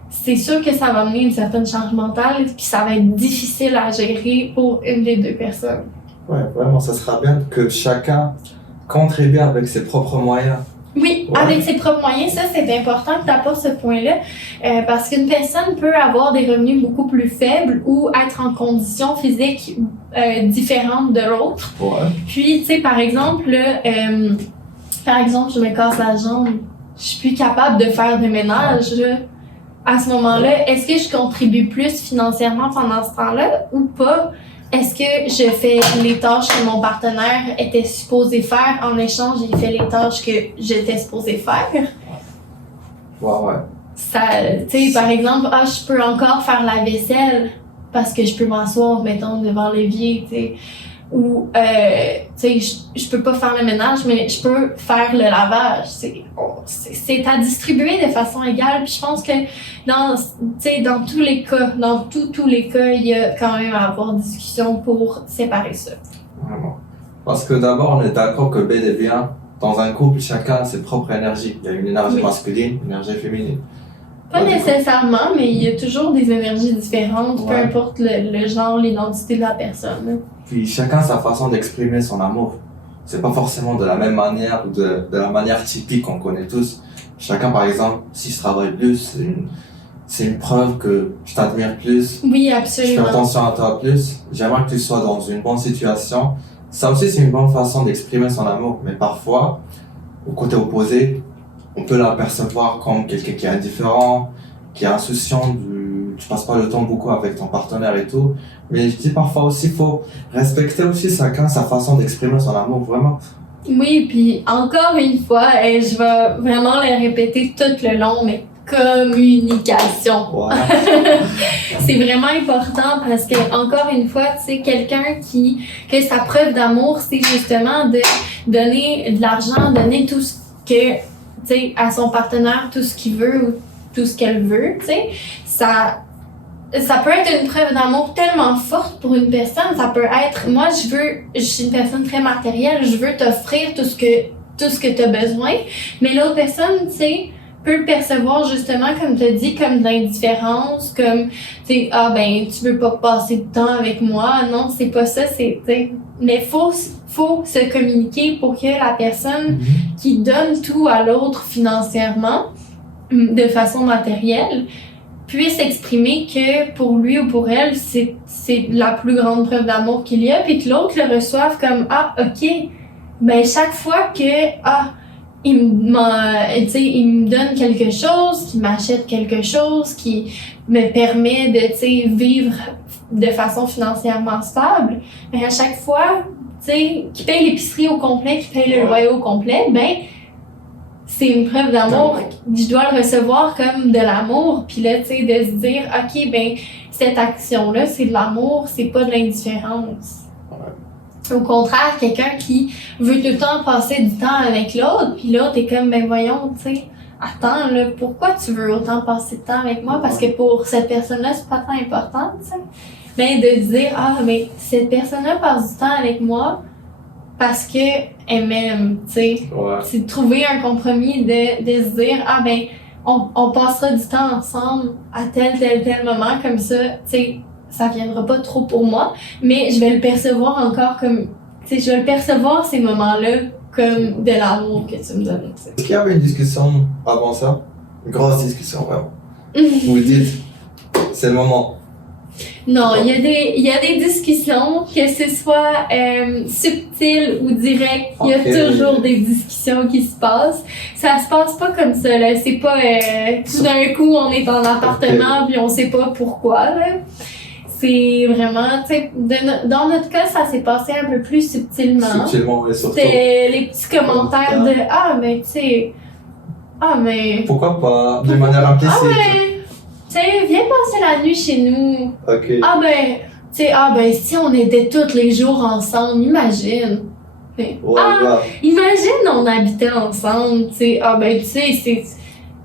c'est sûr que ça va amener une certaine charge mentale, puis ça va être difficile à gérer pour une des deux personnes. Ouais, vraiment, ça sera bien que chacun contribue avec ses propres moyens. Oui, ouais. Avec ses propres moyens, ça c'est important que tu apportes ce point-là, parce qu'une personne peut avoir des revenus beaucoup plus faibles ou être en conditions physiques différentes de l'autre. Ouais. Puis, tu sais, par exemple, je me casse la jambe, je suis plus capable de faire de ménage, là. À ce moment-là, est-ce que je contribue plus financièrement pendant ce temps-là ou pas? Est-ce que je fais les tâches que mon partenaire était supposé faire en échange, il fait les tâches que j'étais supposée faire? Ouais. Ça, tu sais, par exemple, je peux encore faire la vaisselle parce que je peux m'asseoir, mettons, devant l'évier, tu sais. ou tu sais, je peux pas faire le ménage, mais je peux faire le lavage. C'est à distribuer de façon égale. Puis je pense que dans tous les cas, dans tous les cas, il y a quand même à avoir discussion pour séparer ça. Vraiment. Parce que d'abord, on est d'accord que bel et bien, dans un couple, chacun a ses propres énergies. Il y a une énergie masculine, une énergie féminine. Pas nécessairement, mais il y a toujours des énergies différentes, peu importe le genre, l'identité de la personne. Puis chacun a sa façon d'exprimer son amour. C'est pas forcément de la même manière ou de la manière typique qu'on connaît tous. Chacun, par exemple, si je travaille plus, c'est une preuve que je t'admire plus. Oui, absolument. Je fais attention à toi plus. J'aimerais que tu sois dans une bonne situation. Ça aussi, c'est une bonne façon d'exprimer son amour. Mais parfois, au côté opposé, on peut l'apercevoir comme quelqu'un qui est indifférent, qui est insouciant, tu passes pas le temps beaucoup avec ton partenaire et tout. Mais je dis parfois aussi, faut respecter aussi chacun sa façon d'exprimer son amour, vraiment. Oui, puis encore une fois, et je vais vraiment le répéter tout le long, mais communication. Voilà. C'est vraiment important parce que, encore une fois, tu sais, quelqu'un que sa preuve d'amour, c'est justement de donner de l'argent, donner tout ce que, tu sais, à son partenaire, tout ce qu'il veut ou tout ce qu'elle veut, tu sais. Ça peut être une preuve d'amour tellement forte pour une personne. Ça peut être, moi, je suis une personne très matérielle, je veux t'offrir tout ce que tu as besoin, mais l'autre personne, tu sais, peut le percevoir justement, comme tu as dit, comme de l'indifférence, comme, tu sais, tu veux pas passer de temps avec moi. Non, c'est pas ça, mais faut se communiquer pour que la personne qui donne tout à l'autre financièrement, de façon matérielle, puisse exprimer que pour lui ou pour elle, c'est la plus grande preuve d'amour qu'il y a, puis que l'autre le reçoive comme « Ah, ok, ben chaque fois que, il me donne quelque chose, qu'il m'achète quelque chose, qui me permet de, tu sais, vivre de façon financièrement stable, ben à chaque fois, tu sais, qu'il paye l'épicerie au complet, qu'il paye le loyer au complet, ben c'est une preuve d'amour. Je dois le recevoir comme de l'amour. Puis là, tu sais, de se dire, OK, ben cette action-là, c'est de l'amour, c'est pas de l'indifférence. Ouais. Au contraire, quelqu'un qui veut tout le temps passer du temps avec l'autre, puis l'autre est comme, ben voyons, tu sais, attends, là, pourquoi tu veux autant passer de temps avec moi? Parce que pour cette personne-là, c'est pas tant important, tu sais. Mais de dire, mais cette personne-là passe du temps avec moi, parce que elle m'aime, tu sais. Ouais. C'est de trouver un compromis, de se dire, on passera du temps ensemble à tel moment, comme ça, tu sais, ça viendra pas trop pour moi, mais je vais le percevoir encore comme, tu sais, je vais le percevoir ces moments-là comme de l'amour que tu me donnes, tu sais. Est-ce qu'il y avait une discussion avant ça? Une grosse discussion, vraiment. Vous dites, c'est le moment. Non, il y a des discussions, que ce soit subtil ou direct, il y a toujours des discussions qui se passent. Ça se passe pas comme ça, là. C'est pas tout d'un coup on est en appartement puis on sait pas pourquoi, là. C'est vraiment, tu sais, dans notre cas, ça s'est passé un peu plus subtilement. Subtilement, oui, surtout. C'était les petits commentaires de mais tu sais, mais. Pourquoi pas? D'une manière implicite. Tu sais, viens passer la nuit chez nous. OK. Tu sais, si on était tous les jours ensemble, imagine. Imagine on habitait ensemble, tu sais. Tu sais, c'est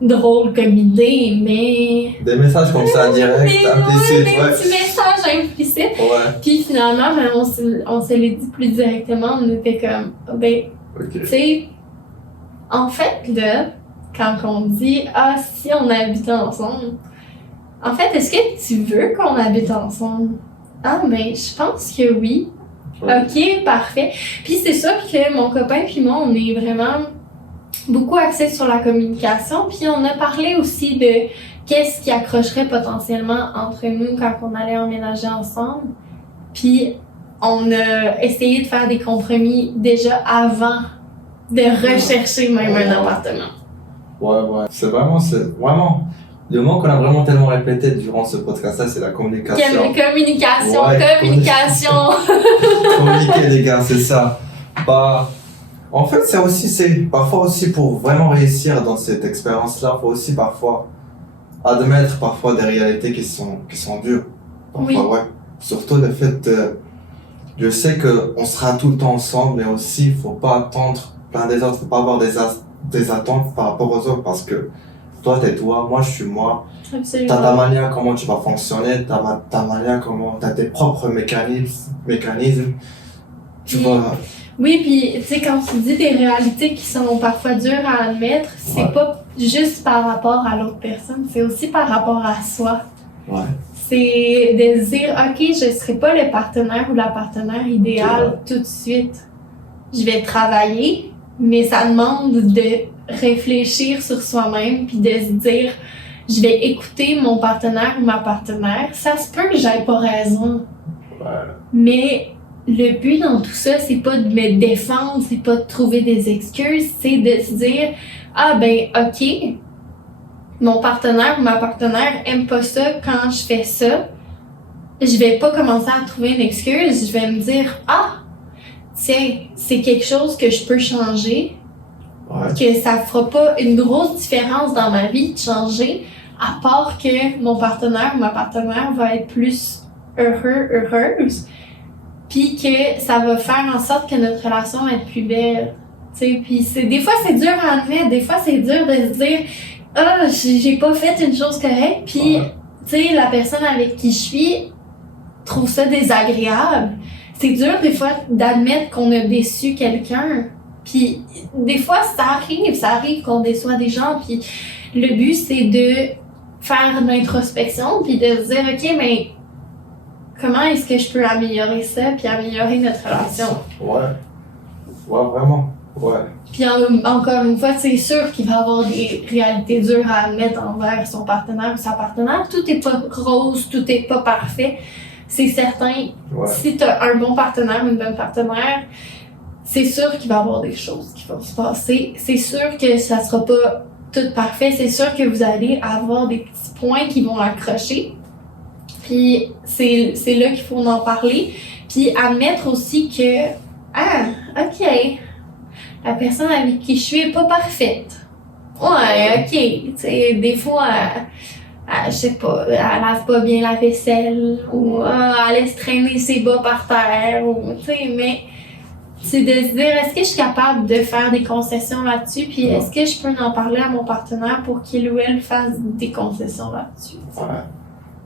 drôle comme idée, mais... Des messages comme ça, direct, implicites, des petits messages implicites. Ouais. Puis finalement, on se les dit plus directement, on était comme, tu sais, en fait, là, quand on dit, si on habitait ensemble, en fait, est-ce que tu veux qu'on habite ensemble? Je pense que oui. OK, parfait. Puis c'est sûr que mon copain puis moi, on est vraiment beaucoup axés sur la communication. Puis on a parlé aussi de qu'est-ce qui accrocherait potentiellement entre nous quand on allait emménager ensemble. Puis on a essayé de faire des compromis déjà avant de rechercher même un appartement. Ouais. C'est vraiment... Le mot qu'on a vraiment tellement répété durant ce podcast-là, c'est la communication. Communication. Communiquer, les gars, c'est ça. En fait, c'est parfois aussi pour vraiment réussir dans cette expérience-là, faut aussi parfois admettre parfois des réalités qui sont dures. Parfois, oui. Surtout le fait je sais qu'on sera tout le temps ensemble, mais aussi, il faut pas attendre plein des autres, faut pas avoir des attentes par rapport aux autres, parce que toi, t'es toi, moi, je suis moi. Absolument. T'as ta manière comment tu vas fonctionner, ta manière comment, t'as tes propres mécanismes. Tu vois. Oui, puis tu sais, quand tu dis des réalités qui sont parfois dures à admettre, c'est pas juste par rapport à l'autre personne, c'est aussi par rapport à soi. Ouais. C'est de se dire, OK, je ne serai pas le partenaire ou la partenaire idéale tout de suite. Je vais travailler, mais ça demande de réfléchir sur soi-même puis de se dire, je vais écouter mon partenaire ou ma partenaire. Ça se peut que j'aie pas raison. Ouais. Mais le but dans tout ça, c'est pas de me défendre, c'est pas de trouver des excuses, c'est de se dire, ah ben, OK, mon partenaire ou ma partenaire aime pas ça quand je fais ça. Je vais pas commencer à trouver une excuse, je vais me dire, ah, tiens, c'est quelque chose que je peux changer, que ça fera pas une grosse différence dans ma vie de changer, à part que mon partenaire ou ma partenaire va être plus heureuse, puis que ça va faire en sorte que notre relation va être plus belle. Puis des fois c'est dur à admettre, des fois c'est dur de se dire, ah, j'ai pas fait une chose correcte, puis tu sais, la personne avec qui je suis trouve ça désagréable. C'est dur des fois d'admettre qu'on a déçu quelqu'un. Puis des fois ça arrive qu'on déçoit des gens, puis le but c'est de faire une introspection puis de se dire, OK, mais comment est-ce que je peux améliorer ça puis améliorer notre relation? Ouais, vraiment. Ouais. Puis encore une fois, c'est sûr qu'il va y avoir des réalités dures à admettre envers son partenaire ou sa partenaire. Tout n'est pas rose, tout n'est pas parfait. C'est certain. Ouais. Si tu as un bon partenaire ou une bonne partenaire, c'est sûr qu'il va y avoir des choses qui vont se passer. C'est sûr que ça sera pas tout parfait. C'est sûr que vous allez avoir des petits points qui vont accrocher. Puis c'est là qu'il faut en parler. Puis admettre aussi que, OK, la personne avec qui je suis est pas parfaite. Ouais, OK. Tu sais, des fois, je sais pas, elle lave pas bien la vaisselle, ou elle laisse traîner ses bas par terre, ou, tu sais, mais c'est de se dire, est-ce que je suis capable de faire des concessions là-dessus, puis est-ce que je peux en parler à mon partenaire pour qu'il ou elle fasse des concessions là-dessus? Ouais.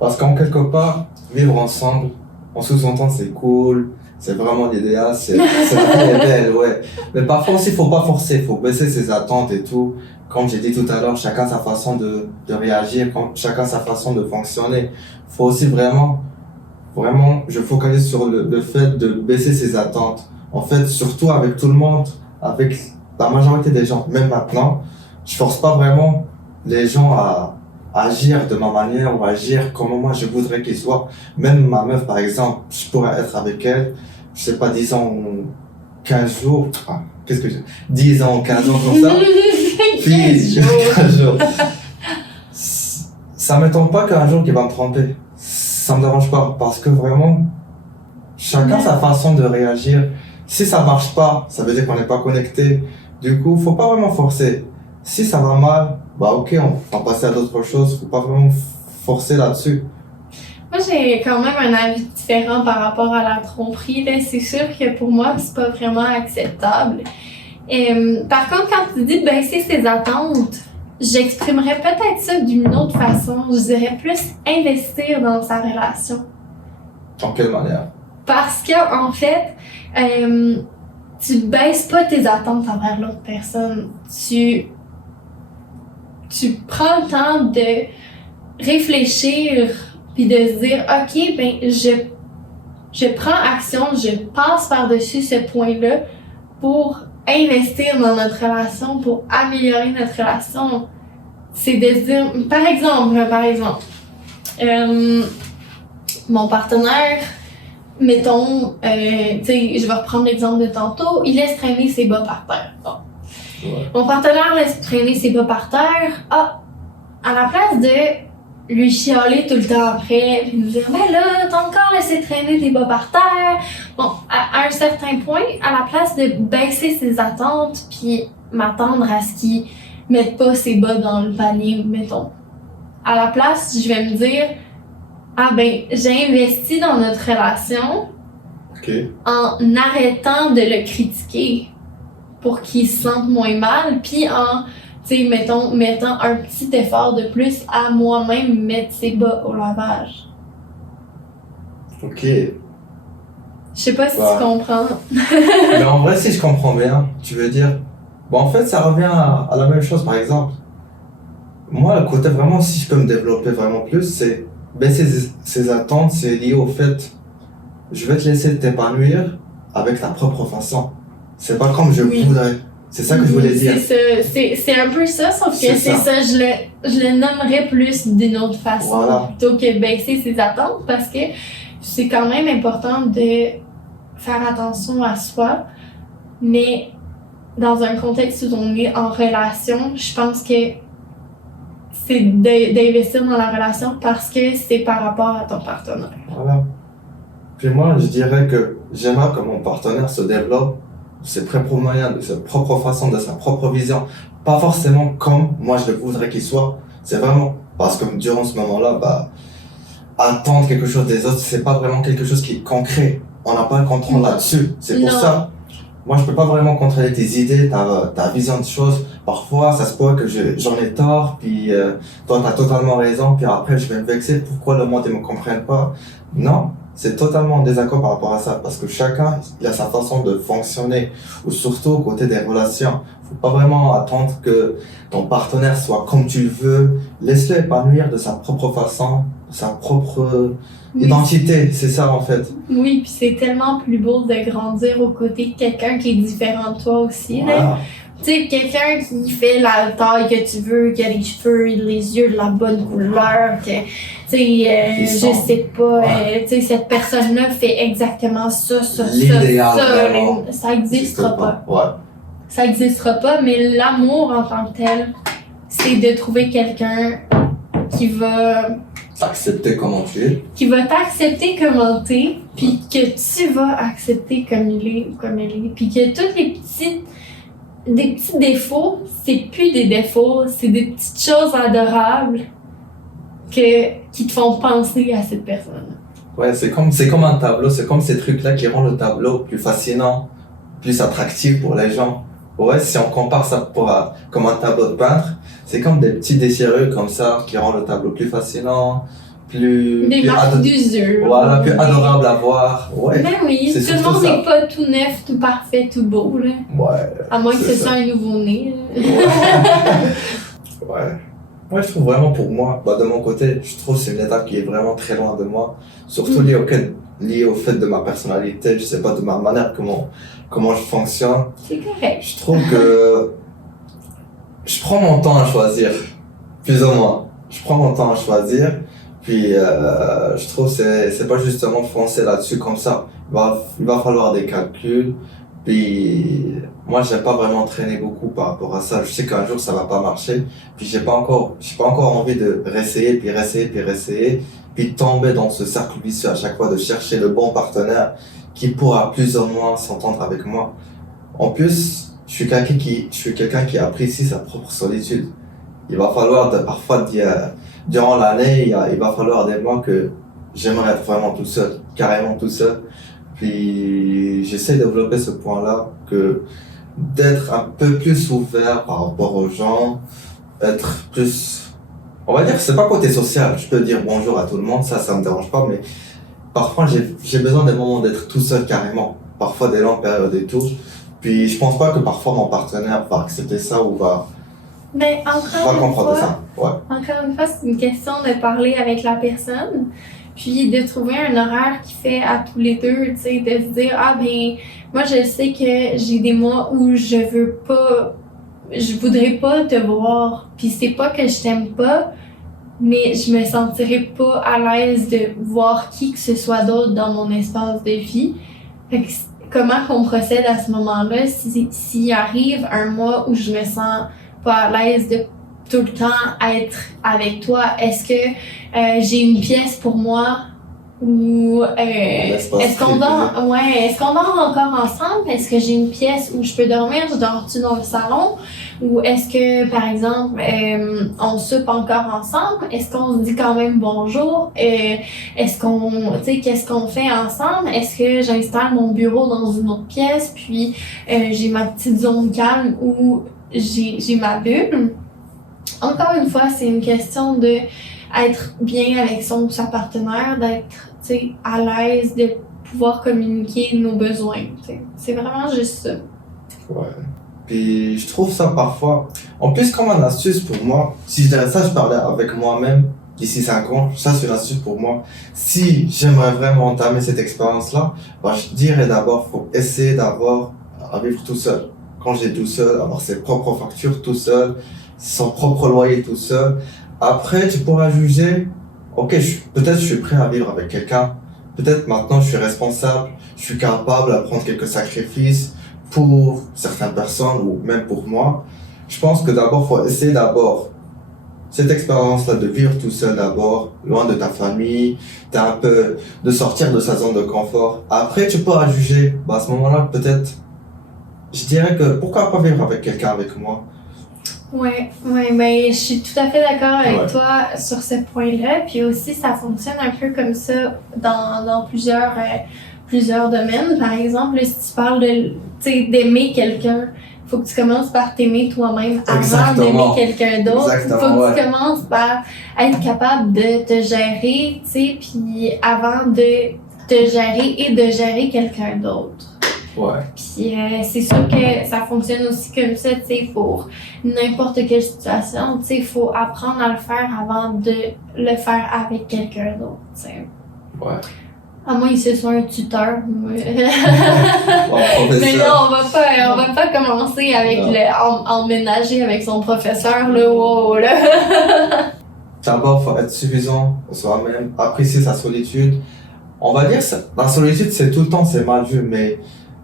Parce qu'en quelque part, vivre ensemble, on sous-entend c'est cool, c'est vraiment l'idéal, c'est la vie est belle, ouais. Mais parfois aussi, faut pas forcer, faut baisser ses attentes et tout. Comme j'ai dit tout à l'heure, chacun sa façon de réagir, chacun sa façon de fonctionner. Faut aussi vraiment, je focalise sur le fait de baisser ses attentes. En fait, surtout avec tout le monde, avec la majorité des gens, même maintenant, je force pas vraiment les gens à agir de ma manière ou agir comme moi je voudrais qu'ils soient. Même ma meuf, par exemple, je pourrais être avec elle, je sais pas, 10 ans ou 15 jours. Ah, qu'est-ce que j'ai 10 ans ou 15 ans comme ça. Puis, 15 jours. Ça m'étonne pas qu'un jour qu'il va me tromper. Ça me dérange pas parce que vraiment, chacun sa façon de réagir. Si ça marche pas, ça veut dire qu'on n'est pas connecté. Du coup, faut pas vraiment forcer. Si ça va mal, bah ok, on va passer à d'autres choses. Faut pas vraiment forcer là-dessus. Moi, j'ai quand même un avis différent par rapport à la tromperie. Là. C'est sûr que pour moi, c'est pas vraiment acceptable. Par contre, quand tu dis baisser ses attentes, j'exprimerais peut-être ça d'une autre façon. Je dirais plus investir dans sa relation. En quelle manière? Parce que, en fait, tu baisses pas tes attentes envers l'autre personne. Tu prends le temps de réfléchir puis de se dire, OK, ben, je prends action, je passe par-dessus ce point-là pour investir dans notre relation, pour améliorer notre relation. C'est de se dire, par exemple, mon partenaire, mettons, tu sais, je vais reprendre l'exemple de tantôt, il laisse traîner ses bas par terre. Bon. Ouais. Mon partenaire laisse traîner ses bas par terre. Ah, à la place de lui chialer tout le temps après, puis nous dire, mais là, t'as encore laissé traîner tes bas par terre. Bon, à un certain point, à la place de baisser ses attentes, puis m'attendre à ce qu'il mette pas ses bas dans le panier, mettons. À la place, je vais me dire, ah ben, j'ai investi dans notre relation. Ok. en arrêtant de le critiquer pour qu'il se sente moins mal, puis en, tu sais, mettant un petit effort de plus à moi-même mettre ses bas au lavage. Ok. Je sais pas si Ouais. tu comprends. Mais en vrai, si je comprends bien, tu veux dire... Bon, en fait, ça revient à la même chose, par exemple. Moi, le côté vraiment, si je peux me développer vraiment plus, c'est baisser ses attentes, c'est lié au fait, je vais te laisser t'épanouir avec ta propre façon. C'est pas comme je Oui. voudrais. C'est ça que je voulais dire. C'est un peu ça, sauf que C'est c'est ça. ça, je le nommerais plus d'une autre façon, Voilà. plutôt que baisser ses attentes, parce que c'est quand même important de faire attention à soi, mais dans un contexte où on est en relation, je pense que c'est d'investir dans la relation parce que c'est par rapport à ton partenaire. Voilà. Puis moi, je dirais que j'aimerais que mon partenaire se développe de ses propres moyens, de sa propre façon, de sa propre vision. Pas forcément comme moi je le voudrais qu'il soit. C'est vraiment parce que durant ce moment-là, bah, attendre quelque chose des autres, c'est pas vraiment quelque chose qui est concret. On n'a pas le contrôle Non. là-dessus. C'est pour Non. ça. Moi, je peux pas vraiment contrôler tes idées, ta vision de choses. Parfois, ça se peut que j'en ai tort, puis toi, t'as totalement raison, puis après, je vais me vexer. Pourquoi le monde ne me comprenne pas? Non, c'est totalement en désaccord par rapport à ça, parce que chacun, il a sa façon de fonctionner, ou surtout au côté des relations. Faut pas vraiment attendre que ton partenaire soit comme tu le veux. Laisse-le épanouir de sa propre façon, de sa propre identité. C'est ça, en fait. Oui, puis c'est tellement plus beau de grandir aux côtés de quelqu'un qui est différent de toi aussi. Là. Voilà. Tu sais, quelqu'un qui fait la taille que tu veux, qui a les cheveux, les yeux de la bonne couleur, que, tu sais, Qui je sont- sais pas, Ouais. tu sais, cette personne-là fait exactement ça, L'idéal, vraiment. ça n'existera pas. Ouais. Ça n'existera pas, mais l'amour en tant que tel, c'est de trouver quelqu'un qui va Accepter comment tu es. t'accepter comme t'es, puis que tu vas accepter comme il est ou comme elle est, puis que tous des petits défauts, c'est plus des défauts, c'est des petites choses adorables qui te font penser à cette personne. Ouais, c'est comme un tableau, c'est comme ces trucs-là qui rendent le tableau plus fascinant, plus attractif pour les gens. Ouais, si on compare ça comme un tableau de peintre, c'est comme des petits déchirures comme ça qui rendent le tableau plus fascinant, plus Des marques ado- d'usure. voilà, plus Des- adorable à voir. Ouais. Ben oui, C'est tout le surtout monde ça. n'est pas tout neuf, tout parfait, tout beau, là. Ouais. À moins que C'est ce ça. soit un nouveau-né. là. Ouais. Ouais, je trouve vraiment pour moi, bah, de mon côté, je trouve que c'est une étape qui est vraiment très loin de moi. Surtout lié au fait de ma personnalité, je sais pas, de ma manière, comment je fonctionne. C'est correct. Je trouve que je prends mon temps à choisir, plus ou moins. Je prends mon temps à choisir, puis je trouve que c'est pas justement foncer là-dessus comme ça. Il va falloir des calculs, puis moi j'ai pas vraiment traîné beaucoup par rapport à ça. Je sais qu'un jour ça va pas marcher, puis j'ai pas encore envie de réessayer, puis tomber dans ce cercle vicieux à chaque fois de chercher le bon partenaire qui pourra plus ou moins s'entendre avec moi. En plus, je suis quelqu'un qui apprécie sa propre solitude. Il va falloir parfois durant l'année, il va falloir des mois que j'aimerais être vraiment tout seul, carrément tout seul. Puis j'essaie de développer ce point-là, que d'être un peu plus ouvert par rapport aux gens, être plus, on va dire, c'est pas côté social. Je peux dire bonjour à tout le monde, ça me dérange pas, mais parfois j'ai besoin des moments d'être tout seul carrément. Parfois des longues périodes et tout. Puis je pense pas que parfois mon partenaire va accepter ça ou va Mais encore une comprendre fois, ça. Ouais. encore une fois, c'est une question de parler avec la personne, puis de trouver un horaire qui fait à tous les deux, tu sais, de se dire, ah ben, moi je sais que j'ai des mois où je voudrais pas te voir, puis c'est pas que je t'aime pas, mais je me sentirais pas à l'aise de voir qui que ce soit d'autre dans mon espace de vie. Fait que comment qu'on procède à ce moment-là, s'il arrive un mois où je me sens pas à l'aise de tout le temps être avec toi, est-ce que j'ai une pièce pour moi ou espace est-ce qu'on privé. dort encore ensemble? Est-ce que j'ai une pièce où je peux dormir? Je dors-tu dans le salon? Ou est-ce que, par exemple, on soupe encore ensemble? Est-ce qu'on se dit quand même bonjour? Est-ce qu'on, tu sais, qu'est-ce qu'on fait ensemble? Est-ce que j'installe mon bureau dans une autre pièce, puis j'ai ma petite zone calme où j'ai ma bulle? Encore une fois, c'est une question de être bien avec sa partenaire, d'être, tu sais, à l'aise, de pouvoir communiquer nos besoins, tu sais. C'est vraiment juste ça. Ouais. Puis je trouve ça parfois, en plus comme une astuce pour moi, si je dirais ça, je parlais avec moi-même d'ici 5 ans, ça c'est une astuce pour moi. Si j'aimerais vraiment entamer cette expérience-là, bah, je dirais d'abord, faut essayer d'avoir à vivre tout seul. Quand j'ai tout seul, avoir ses propres factures tout seul, son propre loyer tout seul. Après, tu pourras juger, ok, peut-être je suis prêt à vivre avec quelqu'un, peut-être maintenant je suis responsable, je suis capable de prendre quelques sacrifices pour certaines personnes ou même pour moi. Je pense que d'abord, faut essayer d'abord cette expérience-là de vivre tout seul d'abord, loin de ta famille, un peu de sortir de sa zone de confort. Après, tu pourras juger. Bah, à ce moment-là, peut-être, je dirais que pourquoi pas vivre avec quelqu'un avec moi. Ouais, mais je suis tout à fait d'accord avec Ouais. toi sur ce point-là. Puis aussi, ça fonctionne un peu comme ça dans plusieurs domaines. Par exemple, si tu parles d'aimer quelqu'un, faut que tu commences par t'aimer toi-même avant Exactement. d'aimer quelqu'un d'autre. Exactement, Faut que ouais. tu commences par être capable de te gérer, tu sais, puis avant de te gérer et de gérer quelqu'un d'autre. Ouais. Puis c'est sûr que ça fonctionne aussi comme ça, tu sais, pour n'importe quelle situation, tu sais, il faut apprendre à le faire avant de le faire avec quelqu'un d'autre, tu sais. Ouais. À moins que ce soit un tuteur. Bon, Mais professeur. non, on va pas commencer avec Non. emménager avec son professeur, là, wow, là. D'abord, faut être suffisant pour soi-même, apprécier sa solitude. On va dire, la solitude, c'est tout le temps, c'est mal vu, mais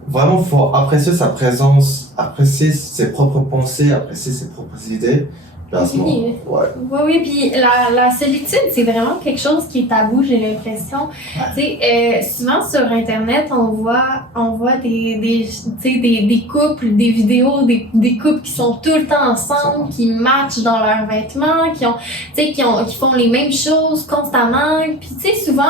vraiment, faut apprécier sa présence, apprécier ses propres pensées, apprécier ses propres idées. Puis à ce Oui. moment, ouais. Oui, puis la solitude, c'est vraiment quelque chose qui est tabou, j'ai l'impression. Tu sais, souvent sur Internet, on voit des couples, des vidéos, des couples qui sont tout le temps ensemble, qui matchent dans leurs vêtements, qui font les mêmes choses constamment. Puis tu sais, souvent,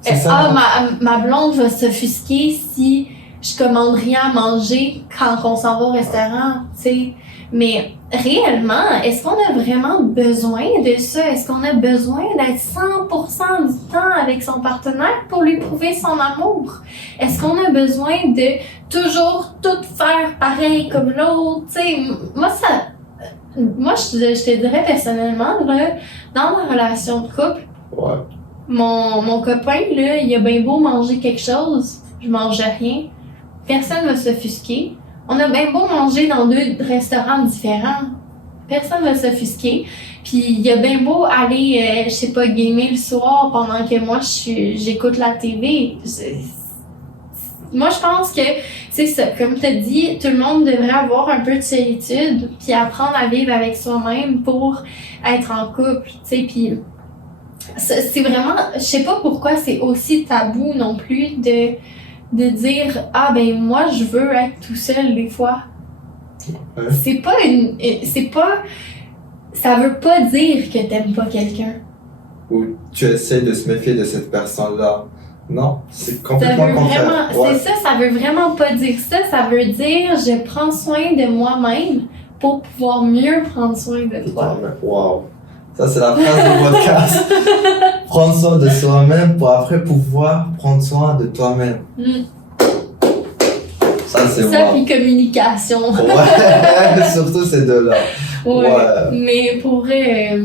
C'est ça. ma blonde va s'offusquer si je commande rien à manger quand on s'en va au restaurant, tu sais. Mais réellement, est-ce qu'on a vraiment besoin de ça? Est-ce qu'on a besoin d'être 100% du temps avec son partenaire pour lui prouver son amour? Est-ce qu'on a besoin de toujours tout faire pareil comme l'autre? Tu sais, moi, je te dirais personnellement, là, dans ma relation de couple, Ouais. mon copain, là, il a bien beau manger quelque chose, je mange rien, personne va s'offusquer. On a bien beau manger dans 2 restaurants différents, personne va s'offusquer. Puis il a bien beau aller, je sais pas, gamer le soir pendant que moi j'écoute la TV. Moi, je pense que c'est ça. Comme tu as dit, tout le monde devrait avoir un peu de solitude, puis apprendre à vivre avec soi-même pour être en couple, tu sais. Puis c'est vraiment, je sais pas pourquoi c'est aussi tabou non plus de dire ah ben moi je veux être tout seul des fois. Ouais. Ça veut pas dire que t'aimes pas quelqu'un. Ou tu essaies de se méfier de cette personne-là. Non, c'est Ça complètement veut le contraire. vraiment, c'est ça veut vraiment pas dire ça. Ça veut dire je prends soin de moi-même pour pouvoir mieux prendre soin de toi. Wow. Ça, c'est la phrase du podcast. Prendre soin de soi-même pour après pouvoir prendre soin de toi-même. Ça, c'est Ça wow. puis communication. Ouais, surtout ces deux-là. Ouais. Ouais. Mais pour vrai,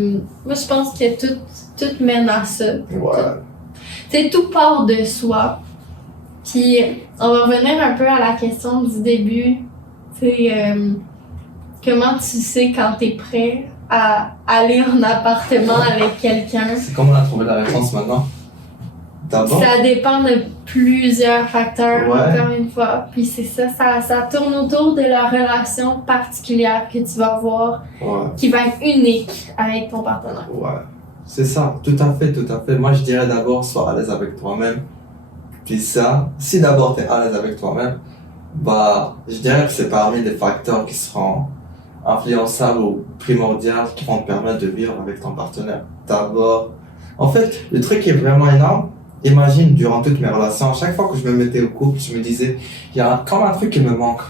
moi je pense que tout mène à ça. Ouais. C'est tout part de soi. Puis on va revenir un peu à la question du début. Comment tu sais quand t'es prêt à aller en appartement avec quelqu'un? C'est comment on a trouvé la réponse maintenant? D'abord, Ça dépend de plusieurs facteurs, Ouais. encore une fois. Puis c'est ça tourne autour de la relation particulière que tu vas avoir, ouais. qui va être unique avec ton partenaire. Ouais, c'est ça, tout à fait, tout à fait. Moi, je dirais d'abord, sois à l'aise avec toi-même. Puis ça, si d'abord tu es à l'aise avec toi-même, Je dirais que c'est parmi les facteurs qui seront influençables ou primordiaux qui vont te permettre de vivre avec ton partenaire. D'abord, en fait, le truc qui est vraiment énorme, imagine, durant toutes mes relations, à chaque fois que je me mettais au couple, je me disais, il y a comme un truc qui me manque.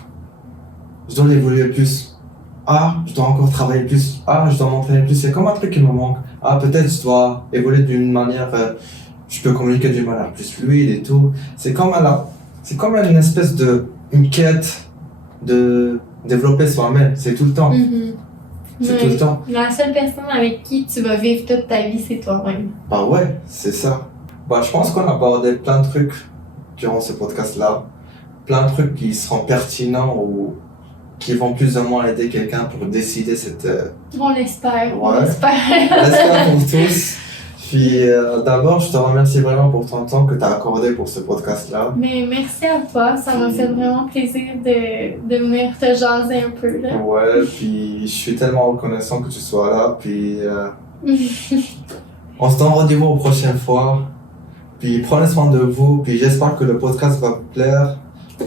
Je dois l'évoluer plus. Ah, je dois encore travailler plus. Ah, je dois m'entraîner plus. C'est comme un truc qui me manque. Ah, peut-être je dois évoluer d'une manière, je peux communiquer d'une manière plus fluide et tout. C'est comme une espèce une quête de développer soi-même. C'est tout le temps. C'est tout le temps. La seule personne avec qui tu vas vivre toute ta vie, c'est toi-même. Bah ouais, c'est ça. Je pense qu'on a abordé plein de trucs durant ce podcast-là. Plein de trucs qui seront pertinents ou qui vont plus ou moins aider quelqu'un pour décider cette... On l'espère, Ouais. on l'espère. On l'espère pour tous. Puis d'abord, je te remercie vraiment pour ton temps que tu as accordé pour ce podcast-là. Mais merci à toi, ça m'a fait vraiment plaisir de venir te jaser un peu. Là. Ouais, puis je suis tellement reconnaissant que tu sois là. Puis on se donne rendez-vous aux prochaines fois. Puis prenez soin de vous. Puis j'espère que le podcast va vous plaire.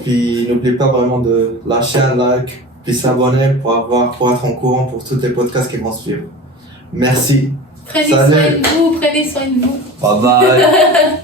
Puis n'oubliez pas vraiment de lâcher un like. Puis s'abonner pour être en courant pour tous les podcasts qui vont suivre. Merci. Prenez soin de vous, prenez soin de vous. Bye bye.